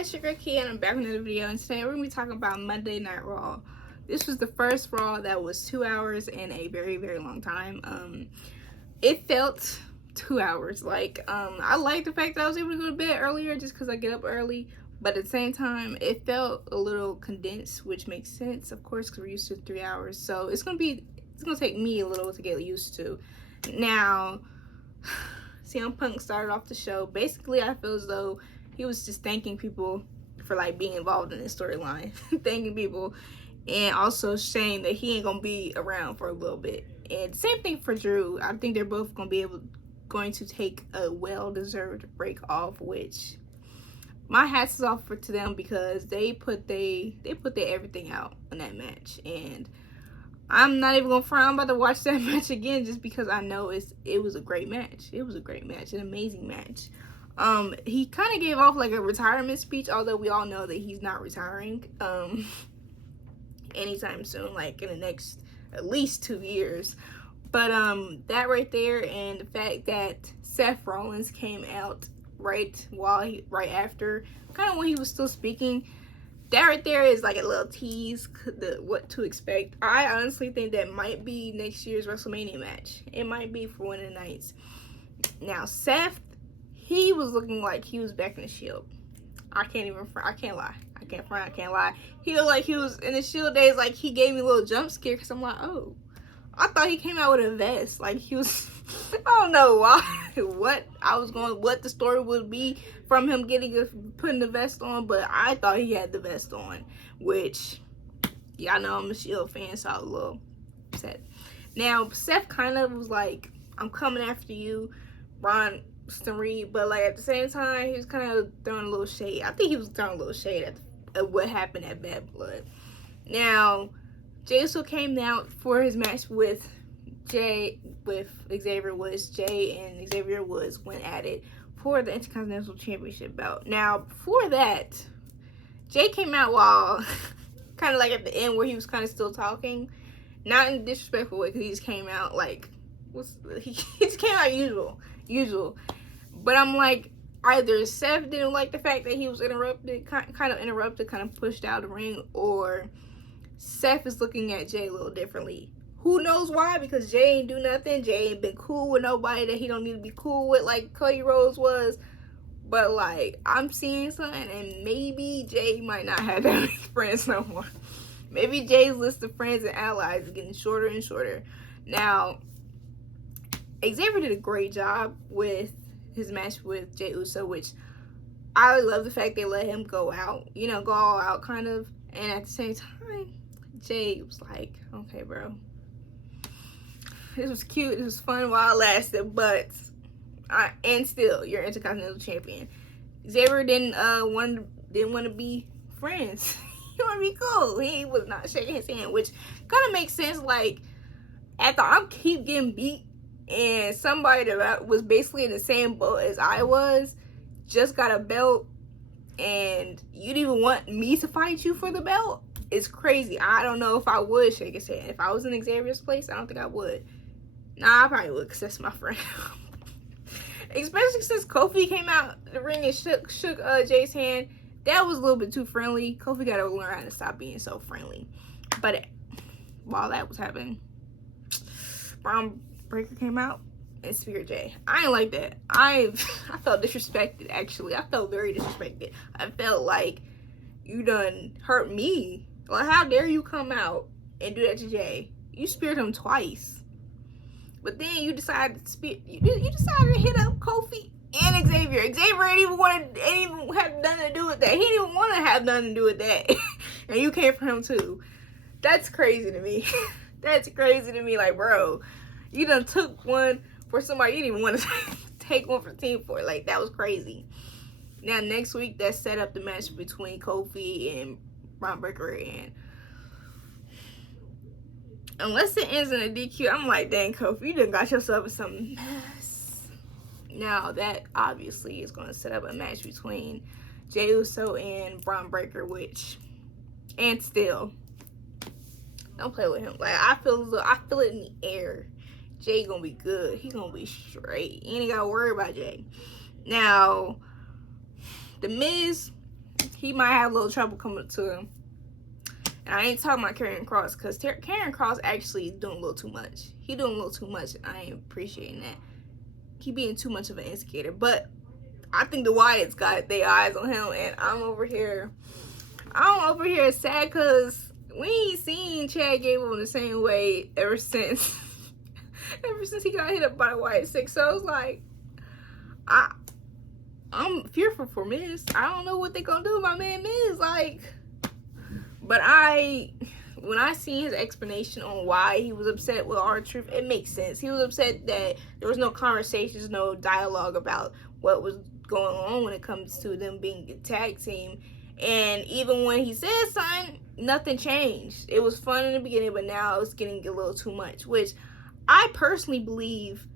guys, Sugar Key, and I'm back with another video, and today we're going to be talking about Monday Night Raw. This was the first Raw that was 2 hours in a very, very long time. It felt 2 hours. I like the fact that I was able to go to bed earlier just because I get up early, but at the same time, it felt a little condensed, which makes sense, of course, because we're used to 3 hours. So it's going to take me a little to get used to. Now, CM Punk started off the show. Basically, I feel as though he was just thanking people for being involved in this storyline, thanking people, and also saying that he ain't gonna be around for a little bit. And same thing for Drew. I think they're both going to take a well-deserved break off, which my hats is off to them because they put their everything out in that match. And I'm not even gonna frown. I'm about to watch that match again just because I know it was a great match. It was a great match, an amazing match. He kind of gave off a retirement speech, although we all know that he's not retiring anytime soon, in the next at least 2 years. But that right there, and the fact that Seth Rollins came out right after, kind of when he was still speaking, that right there is a little tease what to expect. I honestly think that might be next year's WrestleMania match. It might be for one of the nights. Now, Seth, he was looking like he was back in the Shield. I can't lie. I can't lie. He looked like he was in the Shield days. He gave me a little jump scare because I'm like, oh, I thought he came out with a vest. He was, I don't know why, what the story would be from him putting the vest on, but I thought he had the vest on, which, y'all know I'm a Shield fan, so I was a little upset. Now, Seth kind of was like, I'm coming after you, Ron Reed, but at the same time, he was kind of throwing a little shade. I think he was throwing a little shade at what happened at Bad Blood. Now, Jey Uso came out for his match with Xavier Woods. Jey and Xavier Woods went at it for the Intercontinental Championship belt. Now, before that, Jey came out while kind of at the end where he was kind of still talking, not in a disrespectful way, because he just came out he just came out usual. But I'm either Seth didn't like the fact that he was interrupted, kind of pushed out of the ring, or Seth is looking at Jey a little differently. Who knows why? Because Jey ain't do nothing. Jey ain't been cool with nobody that he don't need to be cool with, like Cody Rhodes was. But I'm seeing something, and maybe Jey might not have that many friends no more. Maybe Jey's list of friends and allies is getting shorter and shorter. Now, Xavier did a great job with his match with Jey Uso, which I love the fact they let him go out, go all out kind of. And at the same time, Jey was like, okay, bro, this was cute, this was fun while it lasted, but and still, you're Intercontinental Champion. Xavier didn't want to be friends. He want to be cool. He was not shaking his hand, which kind of makes sense. After I keep getting beat, and somebody that was basically in the same boat as I was just got a belt, and you didn't even want me to fight you for the belt? It's crazy. I don't know if I would shake his hand. If I was in Xavier's place, I don't think I would. Nah, I probably would, because that's my friend. Especially since Kofi came out the ring and shook Jey's hand. That was a little bit too friendly. Kofi got to learn how to stop being so friendly. But while that was happening, Braun Breaker came out and speared Jey. I ain't like that. I felt disrespected, actually. I felt very disrespected. I felt like you done hurt me. How dare you come out and do that to Jey? You speared him twice. But then you decided to you decided to hit up Kofi and Xavier. Xavier ain't even have nothing to do with that. He didn't even want to have nothing to do with that. And you came for him too. That's crazy to me. That's crazy to me. Bro, you done took one for somebody you didn't even want to take one for the team for. That was crazy. Now, next week, that set up the match between Kofi and Braun Breaker. And unless it ends in a DQ, I'm like, dang, Kofi, you done got yourself in some mess. Now, that obviously is going to set up a match between Jey Uso and Braun Breaker, and still, don't play with him. I feel it in the air. Jey gonna be good. He gonna be straight. You ain't gotta worry about Jey. Now, The Miz, he might have a little trouble coming to him. And I ain't talking about Karrion Kross, because Karrion Kross actually doing a little too much. He doing a little too much, and I ain't appreciating that. He being too much of an instigator. But I think the Wyatts got their eyes on him, and I'm over here sad because we ain't seen Chad Gable in the same way ever since he got hit up by the Wyatt Six. So it's like, I'm fearful for Miz. I don't know what they gonna do with my man Miz. Like, but when I see his explanation on why he was upset with R-Truth, it makes sense. He was upset that there was no conversations, no dialogue about what was going on when it comes to them being a tag team. And even when he said something, nothing changed. It was fun in the beginning, but now it's getting a little too much, which I personally believe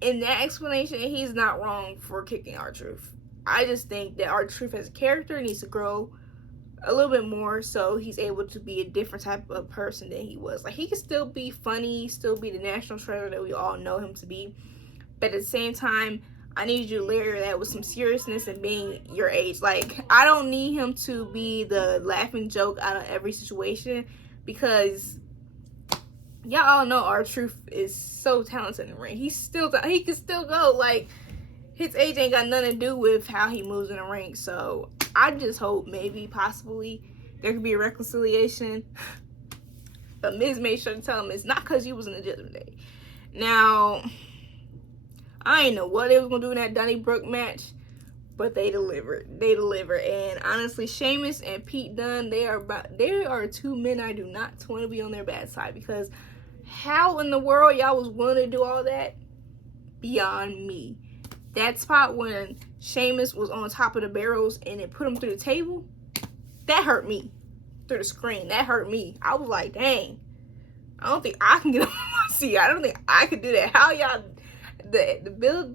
in that explanation, he's not wrong for kicking R-Truth. I just think that R-Truth as a character needs to grow a little bit more so he's able to be a different type of person than he was. Like, he can still be funny, still be the national treasure that we all know him to be, but at the same time, I need you to layer that with some seriousness and being your age. Like, I don't need him to be the laughing joke out of every situation, because y'all all know R-Truth is so talented in the ring. He can still go. Like, his age ain't got nothing to do with how he moves in the ring. So I just hope maybe possibly there could be a reconciliation. But Miz made sure to tell him it's not because you was in the Judgment Day. Now, I ain't know what they was gonna do in that Donnybrook match, but they delivered. And honestly, Sheamus and Pete Dunne, they are two men I do not want to be on their bad side, because how in the world y'all was willing to do all that? Beyond me. That spot when Sheamus was on top of the barrels and it put him through the table, that hurt me. Through the screen, that hurt me. I was like, dang, I don't think I can get on my seat. I don't think I could do that. How y'all, the ability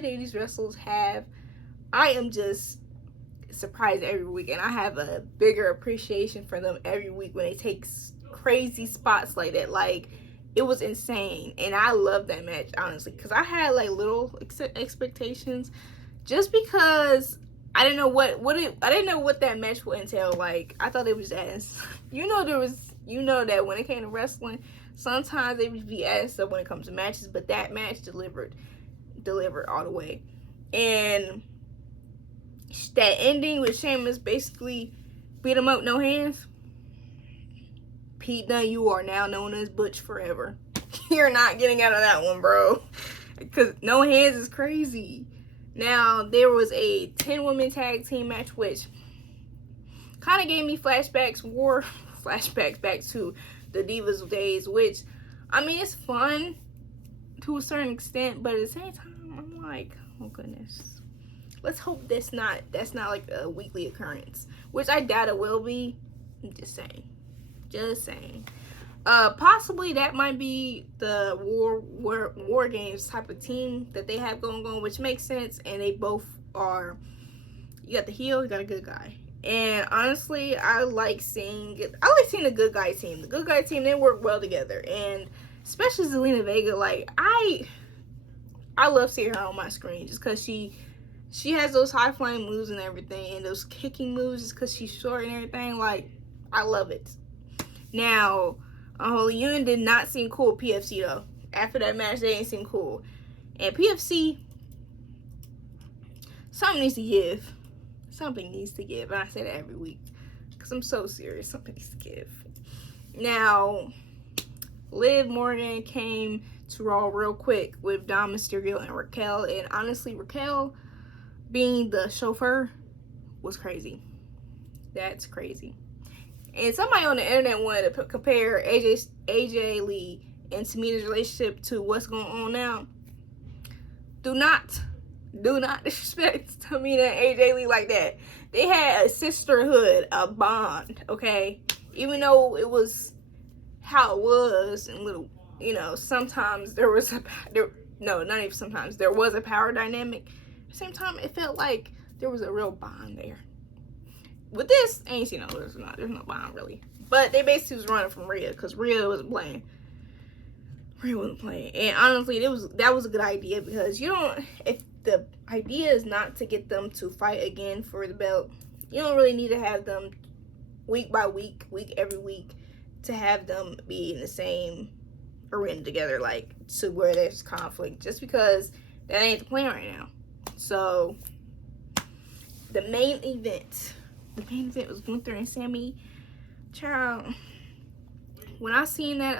that these wrestlers have, I am just surprised every week, and I have a bigger appreciation for them every week when they take crazy spots like that. Like, it was insane, and I love that match, honestly, because I had like little expectations, just because I didn't know I didn't know what that match would entail. Like, I thought it was ass. You know that when it came to wrestling, sometimes they would be ass stuff when it comes to matches, but that match delivered all the way. And that ending with Sheamus basically beat him up, no hands. Pete Dunne, you are now known as Butch forever. You're not getting out of that one, bro. Because no hands is crazy. Now, there was a 10-woman tag team match, which kind of gave me flashbacks back to the Divas days, which, I mean, it's fun to a certain extent, but at the same time, I'm like, oh goodness. Let's hope that's not like a weekly occurrence, which I doubt it will be. I'm just saying. Possibly that might be the war games type of team that they have going on, which makes sense. And they both are, you got the heel, you got a good guy. And honestly, I like seeing the good guy team. The good guy team, they work well together. And especially Zelina Vega, like, I love seeing her on my screen just because she has those high flying moves and everything, and those kicking moves just because she's short and everything. Like, I love it. Now, Unholy Union did not seem cool with PFC though. After that match, they didn't seem cool. And PFC, something needs to give. Something needs to give. And I say that every week because I'm so serious. Something needs to give. Now, Liv Morgan came to Raw real quick with Dom Mysterio and Raquel. And honestly, Raquel being the chauffeur was crazy. That's crazy. And somebody on the internet wanted to compare AJ Lee and Tamina's relationship to what's going on now. Do not disrespect Tamina and AJ Lee like that. They had a sisterhood, a bond, okay? Even though it was how it was, and little, sometimes there was there was a power dynamic. At the same time, it felt like there was a real bond there. With this, I ain't seen there's no bond really. But they basically was running from Rhea because Rhea wasn't playing. And honestly, that was a good idea, because if the idea is not to get them to fight again for the belt, You don't really need to have them week by week, every week, to have them be in the same arena together, like, to where there's conflict, just because that ain't the plan right now. So the main event was Gunther and Sammy. Child, when I seen that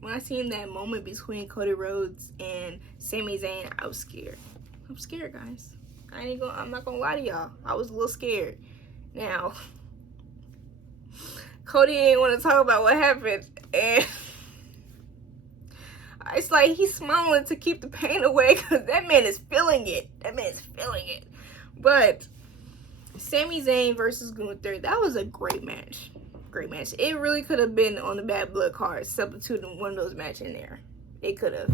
when I seen that moment between Cody Rhodes and Sami Zayn, I was scared. I'm scared, guys. I'm not gonna lie to y'all. I was a little scared. Now, Cody didn't want to talk about what happened, and it's like he's smiling to keep the pain away, because that man is feeling it. But Sami Zayn versus Gunther, that was a great match. It really could have been on the Bad Blood card, substituting one of those matches in there. It could have.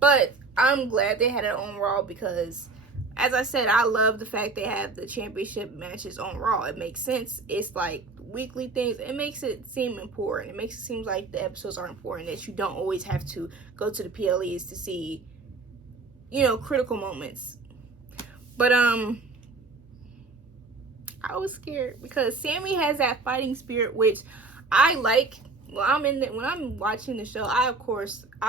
But I'm glad they had it on Raw, because, as I said, I love the fact they have the championship matches on Raw. It makes sense. It's like weekly things. It makes it seem important. It makes it seem like the episodes are important, that you don't always have to go to the PLEs to see, critical moments. But I was scared, because Sammy has that fighting spirit, which I like. When I'm watching the show, I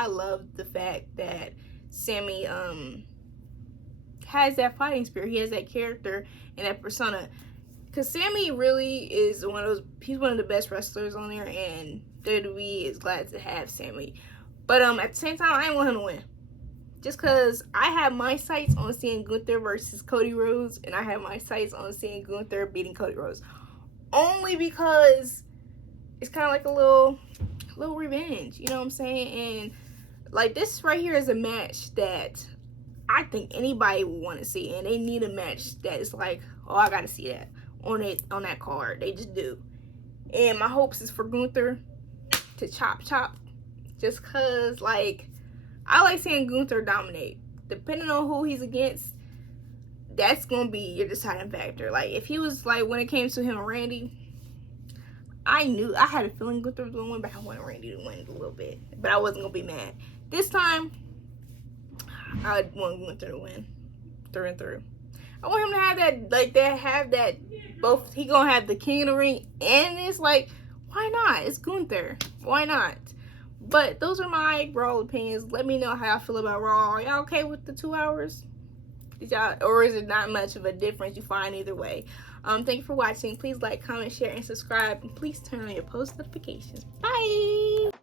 love the fact that Sammy has that fighting spirit. He has that character and that persona. Because Sammy really is he's one of the best wrestlers on there, and WWE is glad to have Sammy. But at the same time, I didn't want him to win. Just because I have my sights on seeing Gunther versus Cody Rhodes, and I have my sights on seeing Gunther beating Cody Rhodes. Only because it's kind of like a little revenge, you know what I'm saying? And like, this right here is a match that I think anybody would want to see, and they need a match that is like, oh, I gotta see that on that card. They just do. And my hopes is for Gunther to chop, just cause, like, I like seeing Gunther dominate. Depending on who he's against, that's gonna be your deciding factor. Like, if he was, like, when it came to him and Randy, I had a feeling Gunther was gonna win, but I wanted Randy to win a little bit. But I wasn't gonna be mad. This time, I want Gunther to win through and through. I want him to have that, both. He gonna have the King of the Ring, and it's like, why not? It's Gunther. Why not? But those are my Raw opinions. Let me know how y'all feel about Raw. Are y'all okay with the 2 hours? Or is it not much of a difference? You find either way. Thank you for watching. Please like, comment, share, and subscribe. And please turn on your post notifications. Bye.